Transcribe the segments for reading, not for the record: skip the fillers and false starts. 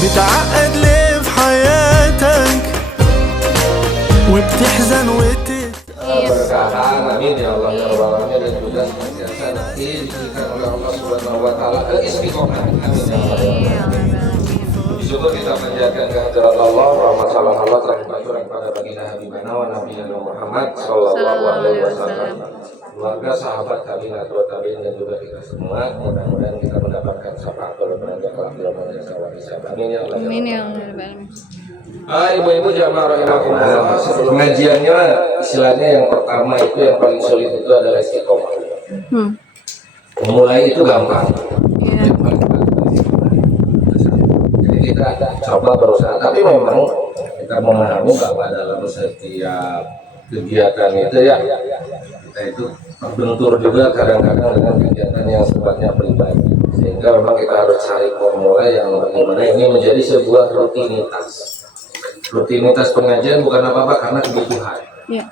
بتعقد ليه في حياتك وبتحزن berkahan, amin ya Allah ya Rabbal alamin, dan juga senantiasa nanti diberikan oleh Allah Subhanahu wa taala istiqomah, amin ya Allah ya Rabbal. Syukur kita panjatkan kehadirat Allah, rahmat salam Allah tercurah pada baginda Habibana wa Nabiyana Muhammad sallallahu alaihi wasallam, keluarga, sahabat, tabi'in, tabi'in, dan juga kita semua. Mudah-mudahan kita mendapatkan syafaat oleh penanjak kelak di dalam jasa hisab. Amin ya Allah. Amin ya Allah. Ibu-ibu jamaah rahimakumullah, pengajiannya istilahnya yang pertama itu yang paling sulit itu adalah istiqomah. Memulai itu gampang. Yang paling jadi kita coba berusaha, tapi memang kita memahami bahwa dalam setiap kegiatan itu ya kita itu terbentur juga kadang-kadang dengan kegiatan yang sifatnya pribadi, sehingga memang kita harus cari formula yang bagaimana ini menjadi sebuah rutinitas pengajian, bukan apa-apa karena kebutuhan.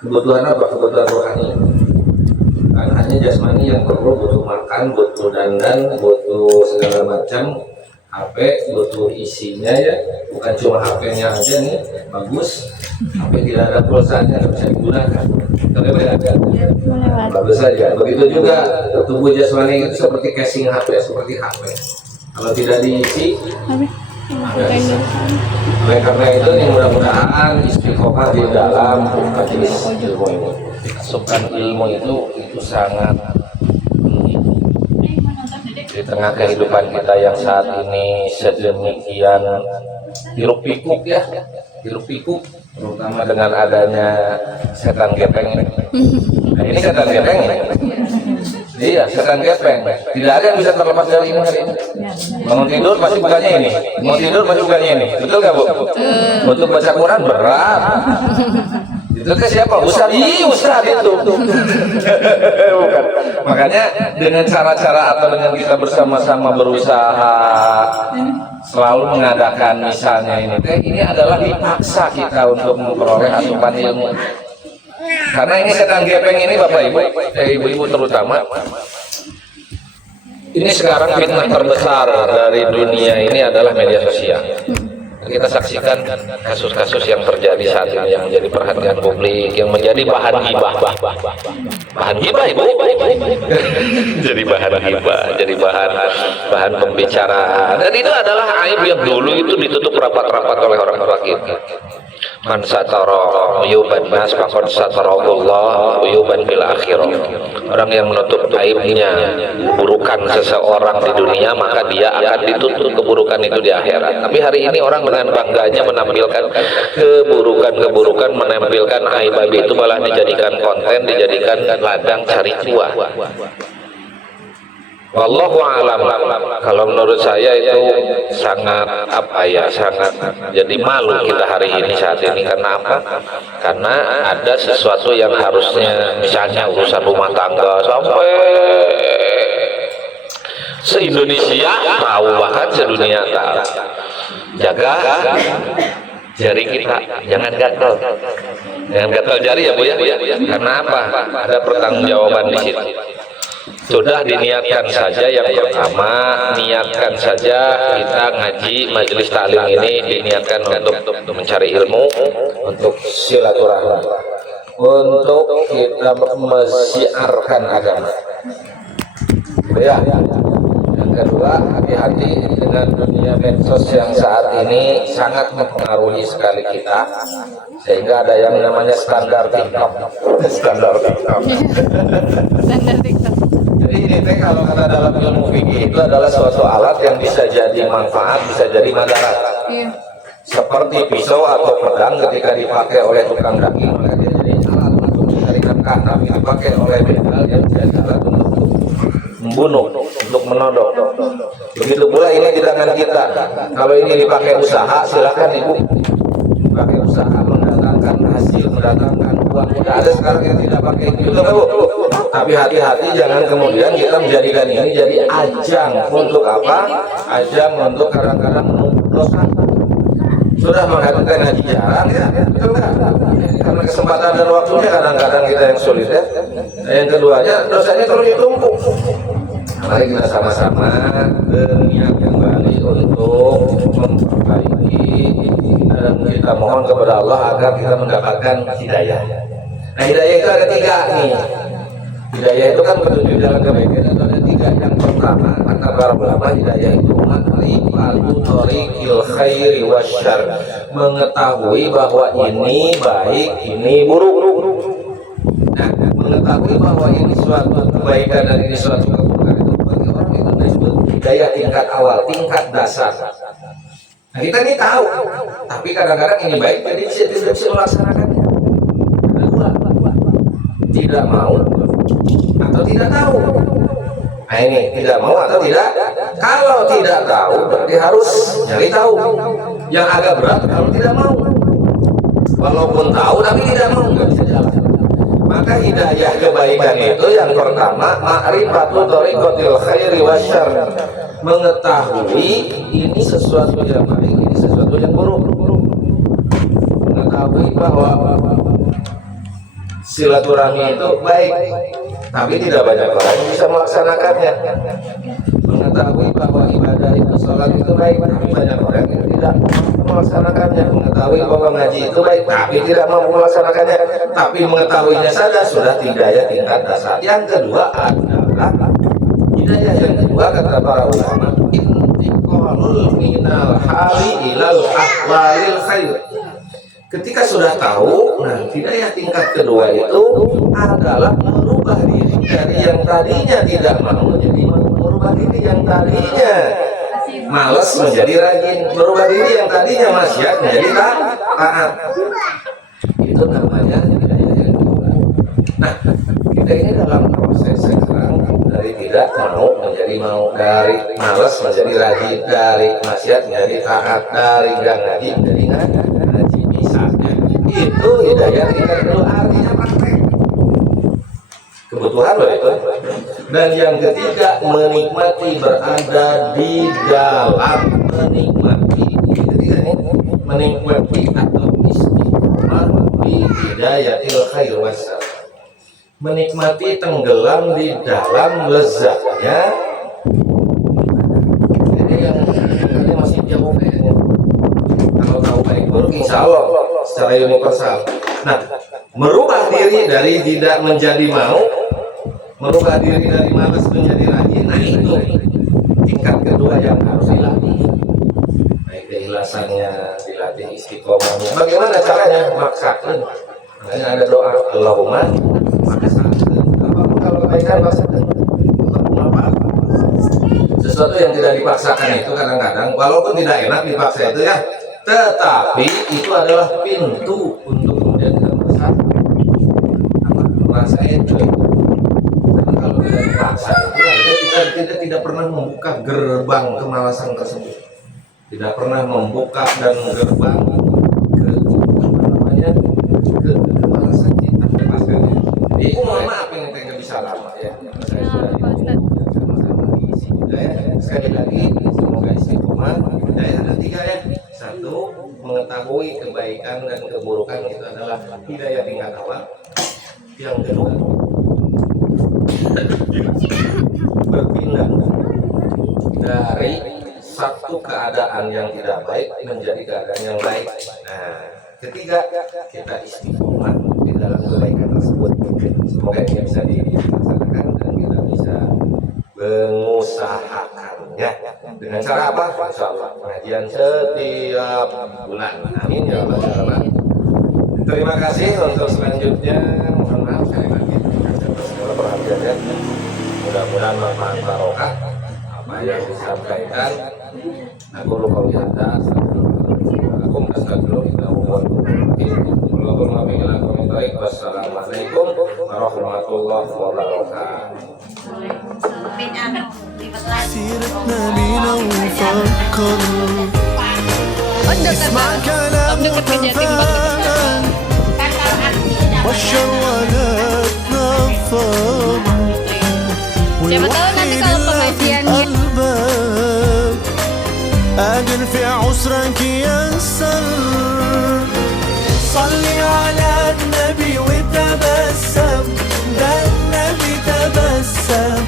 Kebutuhan apa? Kebutuhan rohani, bukan hanya jasmani yang perlu, butuh makan, butuh dandan, butuh segala macam, HP butuh isinya ya, bukan cuma HP-nya aja nih bagus, HP tidak ada pulsanya nggak bisa digunakan, bagus saja. Begitu juga tubuh jasmani itu seperti casing HP, seperti HP, kalau tidak diisi nggak bisa. Oleh karena itu nih, mudah-mudahan istiqomah di dalam majelis ilmu ini, asupan ilmu itu sangat di tengah kehidupan kita yang saat ini sedemikian hiruk pikuk ya, hiruk pikuk, terutama dengan adanya setan gepeng ini. Nah, ini setan gepeng ini. Iya, setan gepeng. Tidak ada yang bisa terlepas dari ini hari ini. Bangun tidur pasti bukannya ini, mau tidur pasti bukannya ini. Betul nggak Bu? Untuk baca Quran berat. Itu ke siapa? Ustaz? Ustaz itu. Bukan. Makanya dengan cara-cara atau dengan kita bersama-sama berusaha selalu mengadakan misalnya ini adalah dipaksa kita untuk memperoleh asupan ilmu. Karena ini setan gepeng ini Bapak Ibu, ibu-ibu terutama, ini sekarang fitnah terbesar dari dunia ini adalah media sosial. Kita saksikan kasus-kasus yang terjadi saat ini yang menjadi perhatian publik, yang menjadi bahan gibah, bahan gibah Ibu, jadi bahan gibah, jadi bahan pembicaraan. Dan itu adalah aib yang dulu itu ditutup rapat-rapat oleh orang-orang kita. Man satara uyuban nas faqad satarahullah uyuban bil akhirah. Orang yang menutup aibnya, keburukan seseorang di dunia, maka dia akan ditutup keburukan itu di akhirat. Tapi hari ini orang dengan bangganya menampilkan keburukan-keburukan, menampilkan aib itu malah dijadikan konten, dijadikan ladang cari cuan. Wallahu a'lam. Kalau menurut saya itu sangat sangat jadi malu kita hari ini saat ini. Karena apa? Karena ada sesuatu yang harusnya misalnya urusan rumah tangga sampai se-Indonesia tahu, bahkan sedunia tahu. Jaga jari kita, jangan gatel jari ya Bu ya. Karena apa? Ada pertanggungjawaban di situ. Sudah diniatkan saja yang pertama, niatkan saja kita ngaji majelis taklim ini diniatkan untuk mencari ilmu, untuk silaturahmi, untuk kita mensiarkan agama. Ya. Yang kedua, hati-hati dengan dunia medsos yang saat ini sangat mempengaruhi sekali kita, sehingga ada yang namanya standar TikTok. Standar TikTok. Jadi ini kalau kata dalam ilmu fikih itu adalah suatu alat yang bisa jadi manfaat, bisa jadi madarat. Seperti pisau atau pedang ketika dipakai oleh tukang daging, maka dia jadi alat untuk mencari nafkah. Tapi dipakai oleh begal, dia menjadi alat untuk membunuh, untuk menodong. Begitu pula ini di tangan kita. Kalau ini dipakai usaha, silakan Ibu. Pakai usaha mendatangkan hasil, mendatangkan uang. Tidak ada sekarang yang tidak pakai itu, Bu. Tapi hati-hati jangan kemudian kita menjadikan ini jadi ajang untuk apa? Ajang untuk kadang-kadang menumpuk dosa. Sudah menghadirkan haji jarang ya, betul nggak? Karena kesempatan dan waktunya kadang-kadang kita yang sulit ya. Yang keduanya dosanya terus ditumpuk. Mari kita sama-sama berniat kembali untuk memperbaiki dan kita mohon kepada Allah agar kita mendapatkan hidayah. Nah, hidayah itu ada 3 nih. Hidayah itu kan petunjuk jalan kebaikan, itu ada 3. Yang pertama, kata para ulama, hidayah itu ma'rifatu thoriqil khairi wasyarr, mengetahui bahwa ini baik, ini buruk. Nah, mengetahui bahwa ini suatu kebaikan dan ini suatu keburukan itu bagi orang itu disebut hidayah tingkat awal, tingkat dasar. Nah, kita ini tahu, tapi kadang-kadang ini baik jadi tidak bisa melaksanakannya. Kedua, tidak mau atau tidak tahu. Nah, ini tidak mau atau tidak. Kalau tidak tahu berarti harus nyari tahu. Yang agak berat kalau tidak mau. Walaupun tahu tapi tidak mau, nggak bisa jalan. Maka hidayah kebaikan itu yang pertama, ma'rifatu thoriqil khairi wasyarr, mengetahui ini sesuatu yang baik, ini sesuatu yang buruk. Mengetahui bahwa silaturahmi itu baik, tapi tidak banyak orang yang bisa melaksanakannya. Mengetahui bahwa ibadah itu, sholat itu baik, tapi banyak orang yang tidak melaksanakannya. Mengetahui bahwa ngaji itu baik, tapi tidak mampu melaksanakannya. Tapi mengetahuinya saja sudah hidayah tingkat dasar. Yang kedua adalah hidayah yang kedua kata para ulama, intiqalul minal hali ilal ahwalil khair. Ketika sudah tahu, nah hidayah tingkat kedua itu adalah merubah diri dari yang tadinya tidak mau menjadi mau, merubah diri yang tadinya malas menjadi rajin, merubah diri yang tadinya maksiat menjadi taat. Itu namanya hidayah yang kedua. Nah, kita ini dalam proses sekarang dari tidak mau menjadi mau, dari malas menjadi rajin, dari maksiat menjadi taat, dari nggak ngaji menjadi ngaji. Itu hidayah tingkat kedua, artinya praktek kebutuhan loh itu. Dan yang ketiga, menikmati, berada di dalam, menikmati. Ketiga nih, menikmati atau istiqomah di hidayatil khair wasyarr, menikmati, tenggelam di dalam lezatnya. Ini yang masih jauh kayaknya. Kalau tahu baik buruk, insya Allah secara universal. Nah, merubah diri dari tidak menjadi mau, merubah diri dari malas menjadi rajin. Nah, itu tingkat kedua yang harus dilatih. Baik keikhlasannya dilatih, istiqomahnya. Bagaimana caranya? Maksakan. Makanya ada doa Allahumma maksakan. Apapun kalau kebaikan maksakan. Allahumma apa? Sesuatu yang tidak dipaksakan itu kadang-kadang walaupun tidak enak dipaksa itu ya, tetapi itu adalah pintu untuk kemudian kita merasa enjoy. Karena kalau tidak dipaksa itu kita tidak pernah membuka gerbang kemalasan tersebut, tidak pernah membuka dan gerbang ke kemalasan kita lepaskannya. Jadi mohon maaf yang saya nggak bisa lama ya. Saya sudah sama-sama di sini ya. Sekali lagi semoga istiqomah. Ada 3 ya. 1, mengetahui kebaikan dan keburukan itu adalah hidayah tingkat awal. Yang kedua, berpindah dari satu keadaan yang tidak baik menjadi keadaan yang baik. Nah, ketiga, kita istiqomah di dalam kebaikan tersebut. Semoga ini bisa dilaksanakan dan kita bisa mengusahakannya. Dengan cara apa? Insya Allah pengajian setiap bulan. Amin ya Allah. Terima kasih untuk selanjutnya. Mohon maaf sekali lagi atas segala perhatiannya. Mudah-mudahan manfaat barokah apa yang disampaikan. Aku lupa biasa. Aku Wassalamualaikum warahmatullahi wabarakatuh. سيرتنا بينا وفكر اسمع كلام وتفاءل والشر ولا تنفر والوحيد اللي في قلبك قادر في عسرك ينسر صلي على النبي وتبسم ده النبي تبسم